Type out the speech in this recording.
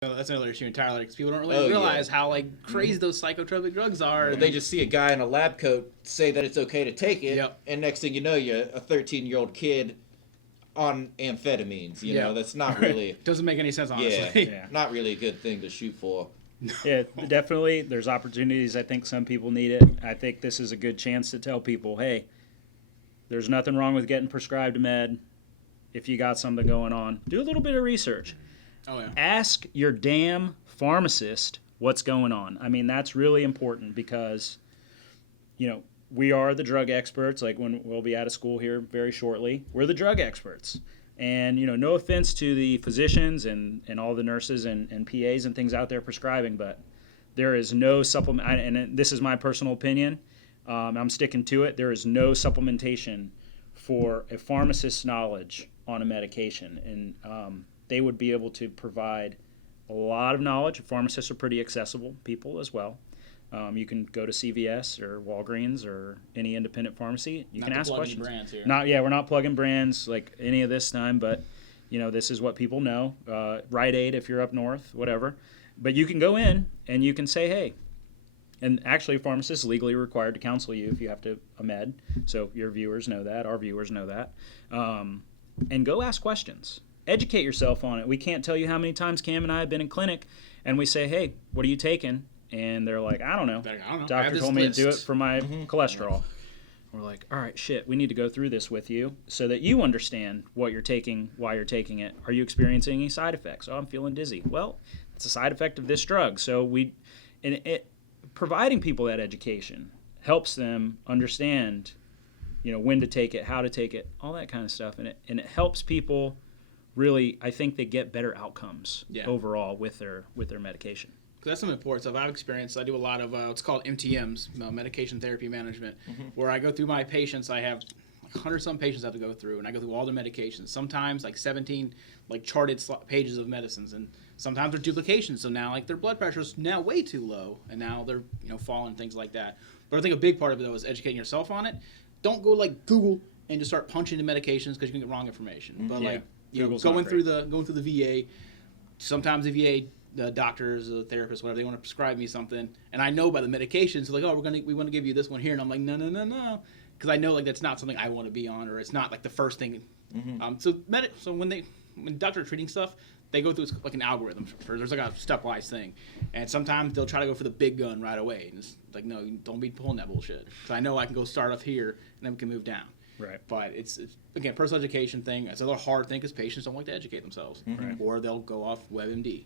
That's another issue entirely because people don't really realize how like crazy those psychotropic drugs are. Well, they just see a guy in a lab coat say that it's okay to take it, and next thing you know, you're a 13-year-old kid on amphetamines. You know, that's not really doesn't make any sense, honestly. Yeah, not really a good thing to shoot for. Yeah, definitely. There's opportunities. I think some people need it. I think this is a good chance to tell people, hey, there's nothing wrong with getting prescribed a med. If you got something going on, do a little bit of research. Ask your damn pharmacist what's going on. I mean, that's really important because, we are the drug experts. Like when we'll be out of school here very shortly, we're the drug experts. And, no offense to the physicians and all the nurses and PAs and things out there prescribing, but there is no supplement. And this is my personal opinion. I'm sticking to it. There is no supplementation for a pharmacist's knowledge on a medication. And they would be able to provide a lot of knowledge. Pharmacists are pretty accessible people as well. You can go to CVS or Walgreens or any independent pharmacy. You can ask questions. Brands here. We're not plugging brands like any of this time, but this is what people know. Rite Aid if you're up north, whatever. But you can go in and you can say, hey, and actually a pharmacist is legally required to counsel you if you have a med. So your viewers know that, our viewers know that. And go ask questions. Educate yourself on it. We can't tell you how many times Cam and I have been in clinic and we say, hey, what are you taking? And they're like, I don't know. Doctor told me to do it for my cholesterol. We're like, all right, shit, we need to go through this with you so that you understand what you're taking, why you're taking it. Are you experiencing any side effects? Oh, I'm feeling dizzy. Well, it's a side effect of this drug. So providing people that education helps them understand, when to take it, how to take it, all that kind of stuff. And it helps people really, I think they get better outcomes overall with their medication. That's some important stuff I've experienced. I do a lot of what's called MTMs, medication therapy management, where I go through my patients. I have 100-some patients I have to go through, and I go through all their medications. Sometimes 17 charted pages of medicines, and sometimes they're duplications. So now their blood pressure is now way too low, and now they're falling, things like that. But I think a big part of it though is educating yourself on it. Don't go Google and just start punching the medications because you can get wrong information. But going through the VA, sometimes the VA. The doctors, the therapists, whatever, they want to prescribe me something, and I know by the medications, so we want to give you this one here, and I'm like, no, because I know that's not something I want to be on, or it's not the first thing. So when doctors are treating stuff, they go through an algorithm. There's a stepwise thing, and sometimes they'll try to go for the big gun right away, and it's no, you don't be pulling that bullshit. Because I know I can go start off here, and then we can move down. Right. But it's again, personal education thing. It's a little hard thing because patients don't like to educate themselves, or they'll go off WebMD.